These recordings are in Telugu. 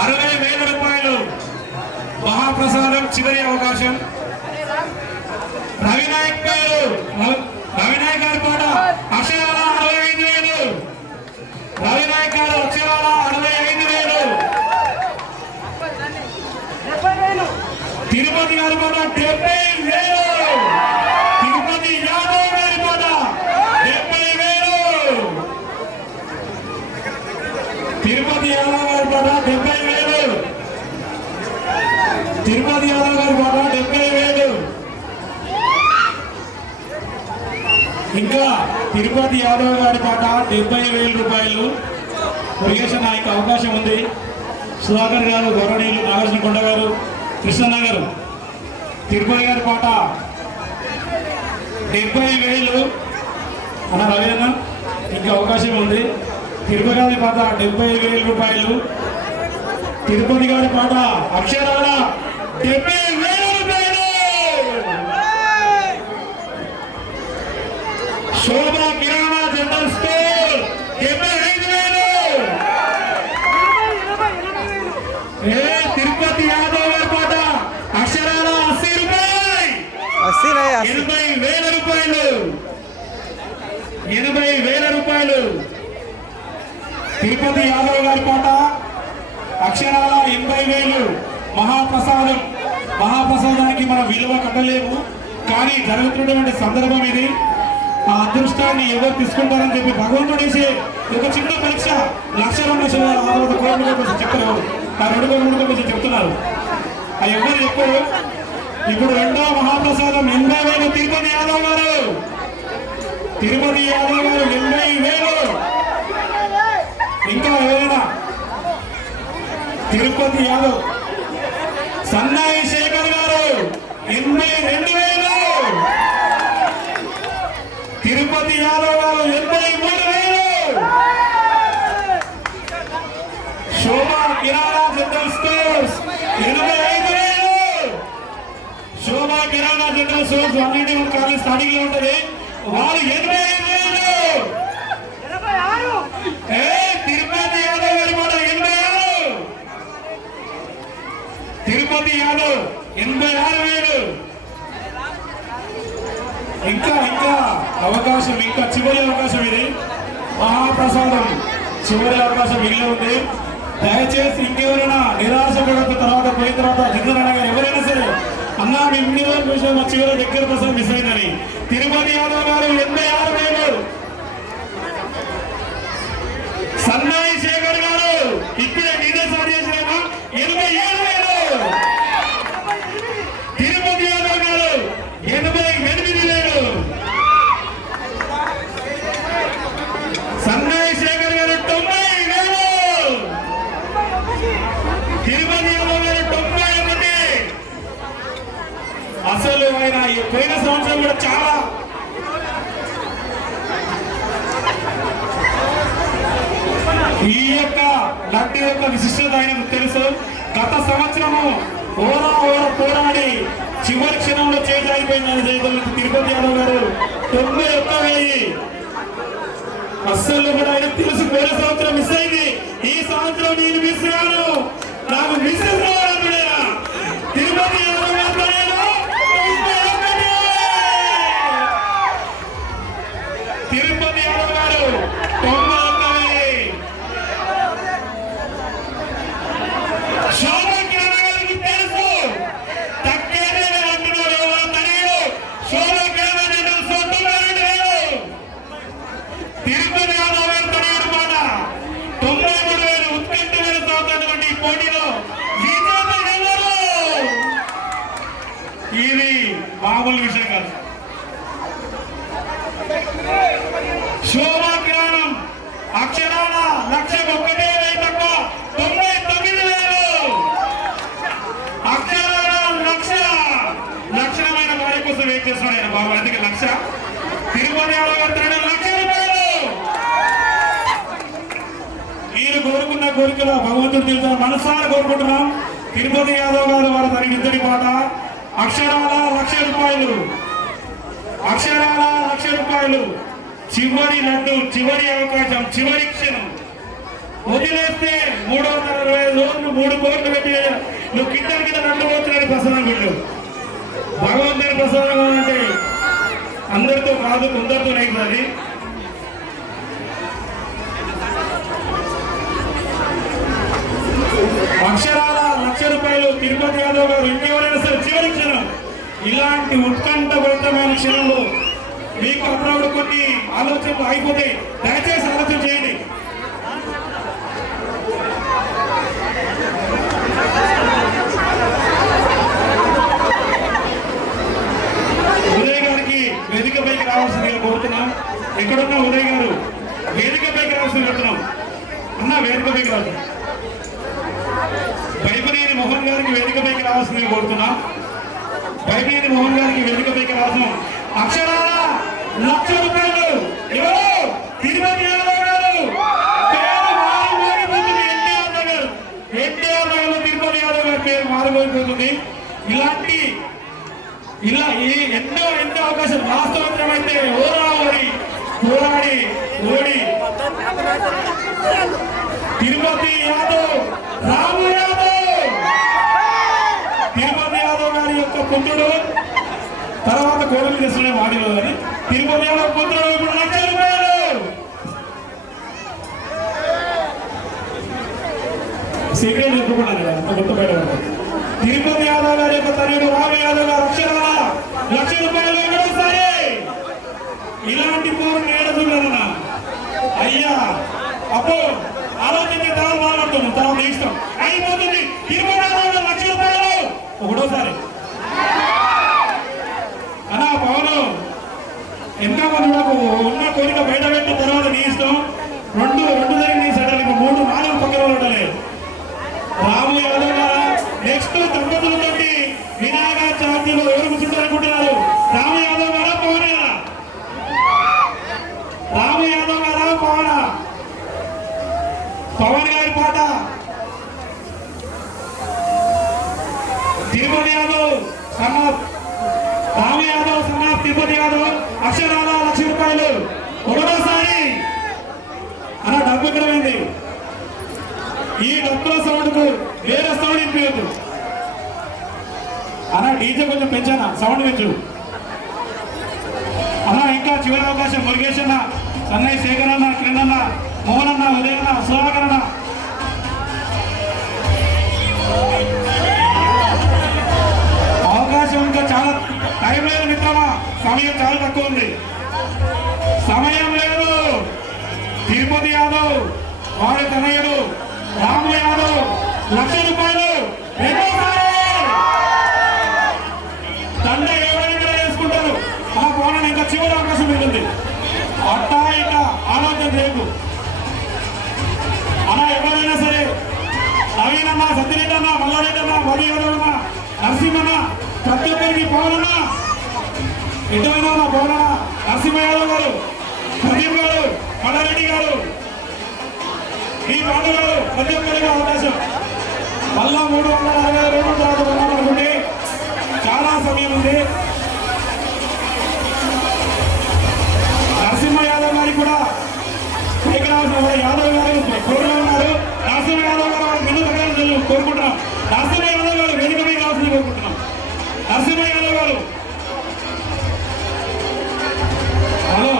అరవై వేల రూపాయలు మహాప్రసాదం చివరి అవకాశం రవినాయక్ గారు రవి- రవినాయక్ గారి పాట అక్షరాల అరవై ఐదు వేలు రవినాయక్ గారు అక్షరాల అరవై ఐదు వేలు తిరుపతి గారి పాట డెబ్బై వేలు తిరుపతి యాదవ్ గారి పాట డెబ్బై వేలు తిరుపతి యాదవ్ గారి పాట డెబ్బై వేలు తిరుపతి యాదవ్ గారి పాట డెబ్బై వేలు ఇంకా తిరుపతి యాదవ్ గారి పాట డెబ్బై వేల రూపాయలు మురుగేశ యొక్క అవకాశం ఉంది. సుధాకర్ గారు గౌరవనీయులు నాగార్జున కొండ గారు కృష్ణన్న గారు తిరుపతి గారి పాట డెబ్బై వేలు. అన్న రవేనా ఇంకా అవకాశం ఉంది. తిరుపతి గారి పాట డెబ్బై వేల రూపాయలు. తిరుపతి గారి పాట అక్షరాల డెబ్బై వేలు. ఇరవై వేల రూపాయలు. తిరుపతి యాదవ్ గారి కోట అక్షరాల ఎనభై వేలు మహాప్రసాదం. మహాప్రసాదానికి మనం విలువ కట్టలేము కానీ జరుగుతున్నటువంటి సందర్భం ఇది. ఆ అదృష్టాన్ని ఎవరు తీసుకుంటారని చెప్పి భగవంతుడు వేసే ఒక చిన్న పరీక్ష. లక్ష రెండు లక్షల ఆరు వందల కోట్ల రూపాయలు చెప్పారు ఆ రెండు కోట్ల మూడు కోసం చెప్తున్నారు. ఆ ఎవరు చెప్పారు? ఇప్పుడు రెండో మహాప్రసాదం ఎనభై వేలు తిరుపతి యాదవ్ గారు. తిరుమతి యాదవ్ గారు ఎనభై వేలు. ఇంకా ఎవరైనా? తిరుపతి యాదవ్. సన్నాయి శేఖర్ గారు ఎనభై రెండు వేలు. తిరుపతి యాదవ్ గారు ఎనభై మూడు వేలు. శోభా కిరాణా జనరల్ స్టోర్స్ ఎనభై ఐదు వేలు. శోభా కిరాణా జనరల్ స్టోర్స్ అన్నింటి మన కాలేజ్ స్టార్టింగ్లో ఉంటుంది. వారు ఎనభై ఐదు. తిరుపతి యాదవ్ గారి మాట ఎనభై ఆరు. తిరుపతి యాదవ్ ఎనభై ఆరు వేలు. ఇంకా ఇంకా అవకాశం ఇంకా చివరి అవకాశం ఇది. మహాప్రసాదం చివరి అవకాశం మిగిలి ఉంది. దయచేసి ఇంకెవరైనా నిరాశ పడక తర్వాత పోయిన తర్వాత జిందరణ గారు ఎవరైనా సరే అన్నా మీ ఇన్ని రోజులు చూసాం మా చివరి దగ్గర కోసం మిస్ అయిందని తిరుపతి యాదవ్ గారు ఎనభై ఆరు వేలు సన్నాయి శేఖర్ గారు ఇప్పుడే మీదే సార్ చేసినామా ఎనభై ఏడు వేలు తిరుపతి యాదవ్ గారు ఎనభై ఎనిమిది వేలు సన్నాయి శేఖర్ గారు తొంభై వేలు తిరుపతి యాదవ్ గారు తొంభై ఒకటి అసలు ఆయన ఈ పోయిన సంవత్సరం కూడా చాలా. ఈ యొక్క లడ్డు యొక్క విశిష్టత ఆయనకు తెలుసు. గత సంవత్సరము ఓరా ఓర పోరాడి చివరి క్షణంలో చేజారిపోయిందని చేయగలిగిన తిరుపతి యాదవ్ గారు తొంభై ఒక్క వెయ్యి అస్సలు కూడా ఆయన తెలుసు పోయిన సంవత్సరం మిస్ అయింది. ఈ సంవత్సరం నేను మిస్ అయ్యాను నాకు మిస్ రావడం లేదా తిరుపతి యాదవ్ గారి పర్యాలు తొంభై ఒకటి. తిరుపతి యాదవ్ గారు తొంభై ఒక్క వెయ్యి శోభ కిరణ్ గారికి తెలుసు తగ్గేదే నేను అంటున్నాడు ఎవరు తనయుడు శోభ కిరణ్ గారు తెలుసు తొంభై రెండు వేలు తిరుపతి యాదవ్ గారు తనయుడు మాట తొంభై మూడు వేలు ఉత్కంఠ వేలు సాగుతున్నటువంటి ఈ పోటీలో విజేత ఎవరు ఇది మామూలు విషయం కాదు. శోభా జ్ఞానం అక్షరాల లక్ష ఒక్కటే వేలు తక్కువ తొంభై తొమ్మిది వేలు. అక్షరాల లక్ష లక్షణమైన వారి కోసం ఏం చేస్తున్నాడు ఆయన బాబు? అందుకే లక్ష. తిరుమల యాదవ్ గారు తనయుడు లక్ష రూపాయలు కోరికలు భగవంతుడు తెలుసు మనసారా కోరుకుంటున్నాం. తిరుపతి యాదవ్ గారు వారు తన ఇద్దరి మాట అక్షరాల లక్ష రూపాయలు. అక్షరాల లక్ష రూపాయలు. చివరి లడ్డు చివరి అవకాశం చివరి క్షణం. వదిలేస్తే మూడు వందల అరవై ఐదు రోజులు మూడు కోట్లు పెట్టి నువ్వు కింద కింద నడ్డు పోతున్నాడు ప్రసాదం పెట్టు భగవంతుని ప్రసాదం అంటే అందరితో కాదు కొందరితో అవుతుంది అక్షరాల లక్ష రూపాయలు తిరుపతి యాదవ్ గారు ఇంకెవరైనా సరే చివరి క్షణం. ఇలాంటి ఉత్కంఠభరితమైన క్షణంలో మీకు అప్పుడప్పుడు కొన్ని ఆలోచనలు అయిపోతాయి దయచేసి ఆలోచన చేయండి. ఉదయ్ గారికి వేదిక పైకి రావాల్సిందిగా కోరుతున్నాం. ఎక్కడున్నా ఉదయ్ గారు వేదిక పైకి రావాల్సింది కోరుతున్నాం. అన్న వేదిక పైకి మోహన్ గారికి వేదిక పైకి రావాల్సిందిగా కోరుతున్నాం. బైబిలేని మోహన్ గారికి వేదిక పైకి రావాల్సిన అక్షరాల లక్ష రూపాయలు. ఎవరు? తిరుపతి యాదవ్ గారు. ఎన్టీఆర్ నగర్ ఎన్టీఆర్ నగర్ యాదవ్ గారి. పేరు మారిపోయిపోతుంది ఇలాంటి ఇలా ఈ ఎన్నో ఎన్నో అవకాశం వాస్తవం అయితే ఓరాడి పోరాడి ఓడి. తిరుపతి యాదవ్ రాము యాదవ్ తిరుపతి యాదవ్ గారి యొక్క పుత్రుడు తర్వాత కోడలు చేస్తున్న వాడిలో అని తిరుపతి యాదవ్ పుత్రుడు ఇప్పుడు లక్ష రూపాయలు సీక్రెట్ చెప్పుకున్నాను కదా అంత గుర్తు తిరుపతి యాదవ్ గారి యొక్క తనయుడు రామ యాదవ్ గారు అక్షరాల లక్ష రూపాయలు ఒకటోసారి ఇలాంటి పోరు నేడదులన్న అయ్యా! అప్పుడు ఆలోచించి తర్వాత మాట్లాడుతున్నాం తర్వాత ఇష్టం. అయిపోతుంది. తిరుపతి యాదవ్ గారు లక్ష రూపాయలు. ఒకటోసారి అన్నా పవన్ ఇంకా మంది నాకు ఉన్న కోరిక బయట పెట్టిన తర్వాత నీ ఇష్టం రెండు రెండు జరిగి నీ సడన్ ఇప్పుడు మూడు నాలుగు పక్కన ఉండాలి రాము యాదవ్ గారు నెక్స్ట్ దంపతులతోటి వినాయక చవితిలో ఎవరు కూర్చుంటారు అనుకుంటున్నారు రాము యాదవ్ గారా పవన్ గారా రాము యాదవ్ గారా పవన్ పవన్ గారి పాట తిరుపతి యాదవ్ సన్న రాము యాదవ్ సన్న తిరుపతి యాదవ్ అక్షరాల లక్ష రూపాయలు ఒకటోసారి అలా డబ్బు ఎక్కడమైంది ఈ డబ్బుల సౌండ్కు వేరే సౌండ్ వినిపించదు అలా డీజే కొంచెం పెంచానా? సౌండ్ పెంచు అలా ఇంకా చివరి అవకాశం మురుగేష్ అన్న సన్నయ్య శేఖర్ అన్న కిరణ్ అన్న మోహన్ అన్న సుధాకర్ అన్న అవకాశం ఇంకా చాలా టైం లేదు మిత్రమా? సమయం చాలా తక్కువ ఉంది. సమయం లేదు. తిరుపతి యాదవ్ వారి తనయుడు రాము యాదవ్ లక్ష రూపాయలు. రెండోసారి దండ ఎవరైనా వేసుకుంటారు ఆ కోణం ఇంకా చివరి అవకాశం ఉంటుంది అట్టా ఆలోచన లేదు. అలా ఎవరైనా సరే నవీనమ్మ సత్యరెడ్డమ్మ మల్లారెడ్డమ్మ అన్న నరసింహమ్మ ప్రతి ఒక్కరికి పవన్ ఎటువైనా ఉన్న పవన్ నరసింహ యాదవ్ గారు ప్రదీప్ గారు మల్లారెడ్డి గారు. ఈ పాట గారు ప్రతి ఒక్కరికి అవకాశం. మళ్ళా మూడు వందల అరవై రోజుల తర్వాత చాలా సమయం ఉంది. కోరుకుంటున్నాం. నరసింహ యాదవ్ గారు వేదిక మీద రావాల్సింది కోరుకుంటున్నాం. నరసింహ యాదవ్ గారు. హలో.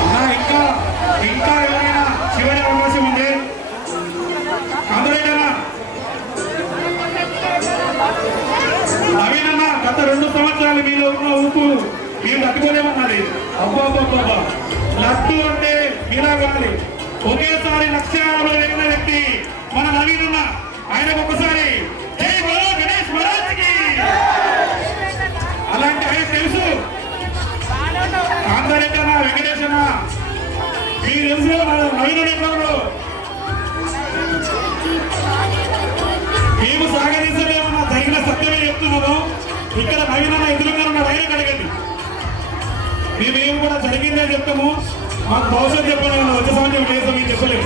అన్నా, ఇంకా ఇంకా ఎవరైనా చివరి అవకాశం ఉంది? అందరైనా నవీన్ గత రెండు సంవత్సరాలు మీలో ఉన్న ఊపు మీరు తట్టుకోలేమన్నది అబ్బాబ్బాబ్బా లడ్డు అంటే మీరా కావాలి ఒకేసారి లక్ష యాభై ఎగిన వ్యక్తి మన నవీన్ అన్న ఆయనకు ఒకసారి గణేష్ మహారాజ్కి. అలాంటి ఆయన తెలుసు. ఆంధ్రెడ్డి అన్న వెంకటేష్ మీరు తెలుసు కదా మన నవీన్ ఎక్కడ మేము సాగదీసలేమన్నా తగిన సత్యమే చెప్తున్నాము. ఇక్కడ నవీన ఎదురుగా ఉన్న ఆయన మేమేం కూడా జరిగిందే చెప్తాము. మాకు భవిష్యత్తు చెప్పండి వచ్చే సంవత్సరం లేదు మేము చెప్పలేము.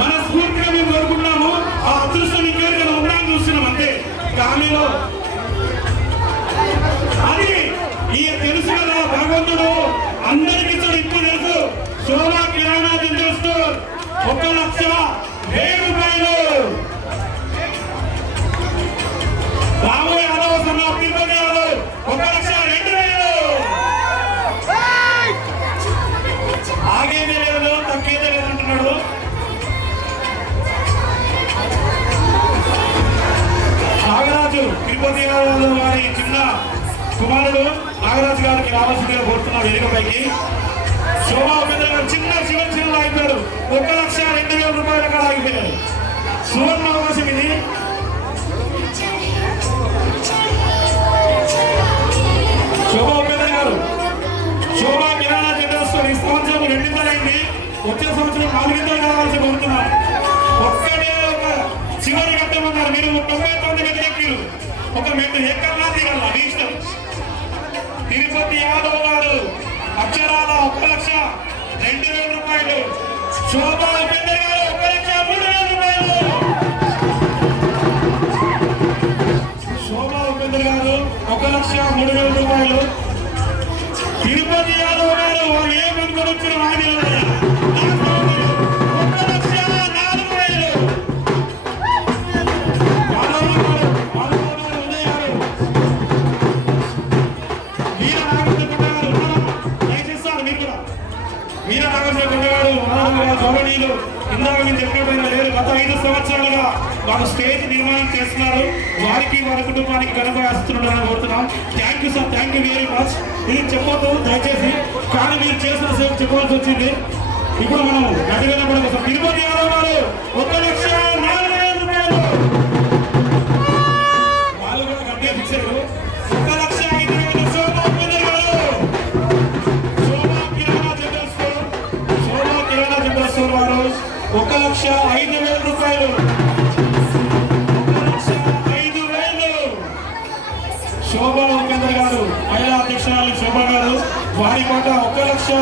మనస్ఫూర్తిగా మేము కోరుకుంటున్నాము. ఆ అదృష్టం ఇంకెవరికైనా ఉండడానికి చూస్తున్నాం అంతే. గాలిలో అది ఈ తెలుసు కదా భగవంతుడు అందరికి ఇచ్చాడు ఇప్పుడు తెలుసు. శోభా కిరాణా జనరల్ స్టోర్ ఒక రావాల్సిందిగా కోరుతున్నాడు వెనుకపైకి శోభా ఉపేంద్ర గారు చిన్న చిన్న చిన్న ఆగిపోయాడు ఒక లక్ష రెండు వేల రూపాయల కాడ ఆగిపోయాడు. సువర్ణ అవకాశం ఇది. శోభా ఉపేంద్ర గారు శోభా కిరాణా జనరల్ ఈ సంవత్సరం రెండింతలైంది వచ్చే సంవత్సరం నాలుగింతలు కావాల్సి కోరుతున్నారు ఒక్కడే ఒక చివరి కట్టమన్నారు మీరు. తొంభై తొమ్మిది మెట్లు ఎక్కిరు. ఒక మెట్టు ఎక్కన్నా దిగల మీ ఇష్టం. తిరుపతి యాదవ్ గారు అక్షరాల ఒక లక్ష రెండు వేల రూపాయలు. శోభా ఉపేంద్ర గారు ఒక లక్ష మూడు వేల రూపాయలు. శోభా ఉపేంద్ర గారు ఒక లక్ష మూడు వేల రూపాయలు. తిరుపతి యాదవ్ గారు వాళ్ళు ఏమనుకొని వచ్చిన వాడి వారు స్టేజ్ నిర్మాణం చేస్తున్నారు. వారికి వారి కుటుంబానికి ఘనంగా వస్తున్నారని కోరుతున్నాం. Thank you sir thank you very much ఇది చెప్పొద్దు దయచేసి. కానీ మీరు చేసిన సేపు చెప్పవలసి వచ్చింది. ఇప్పుడు మనం గడి కోసం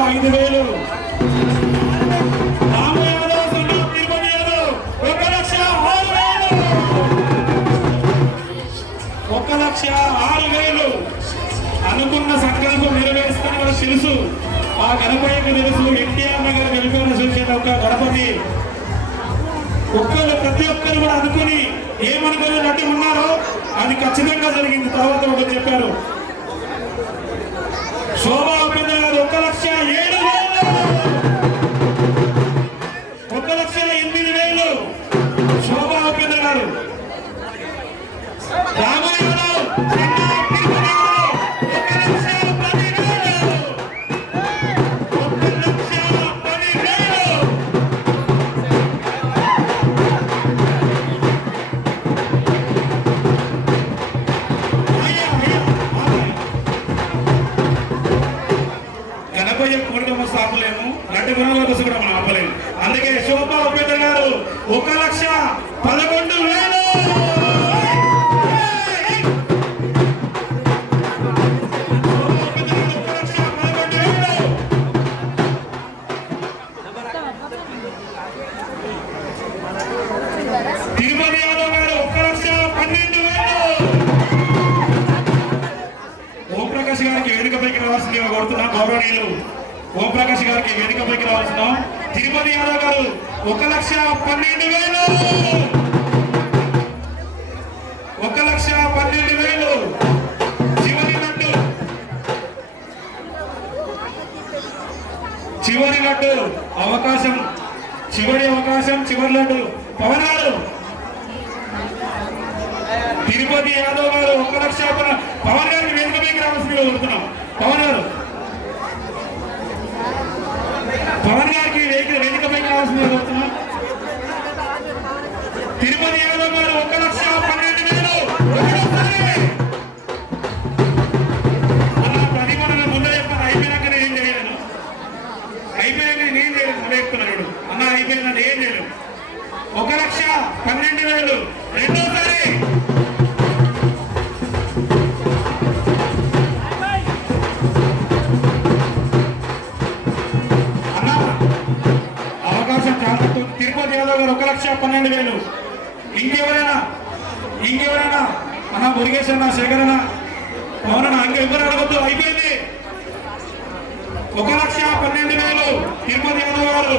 ఐదు వేలు. ఒక లక్ష ఆరు వేలు. ఆరు వేలు. అనుకున్న సంకల్పం నెరవేరుస్తాను మనకు తెలుసు. ఆ గణపతికి తెలుసు. ఎన్టీఆర్ నగర్ వెల్ఫేర్ అసోసియేషన్ ఒక గణపతి. ఒక్కరు ప్రతి ఒక్కరు కూడా అనుకుని ఏమనుకున్నట్టు ఉన్నారో అది ఖచ్చితంగా జరిగింది. తర్వాత ఒకటి చెప్పారు. చివరి లడ్డు అవకాశం చివరి అవకాశం చివరి లడ్డు. పవన్ గారు తిరుపతి యాదవ్ గారు ఒక లక్ష పవన్ గారికి వేదిక మీకు రావాల్సిందిగా కోరుతున్నాం పవన్ గారు పవన్ గారికి వేదిక వేదిక రావాల్సిందిగా కోరుతున్నాం తిరుపతి యాదవ్ గారు ఒక లక్ష అయిపోయినా నేను ఏం చేయలేదు అన్న అయిపోయినా నేను ఏం చేయలేదు ఒక లక్ష పన్నెండు వేలు. రెండోసారి. తిరుపతి యాదవ్ గారు ఒక లక్ష పన్నెండు వేలు. ఇంకెవరైనా ఇంకెవరైనా? అన్న మురిగేశ్వర శేఖరణ పవనన్న ఇంకెవరు అడగద్దు? అయిపోయింది. ఒక లక్ష పన్నెండు వేలు. తిరుపతి యాదవ్ గారు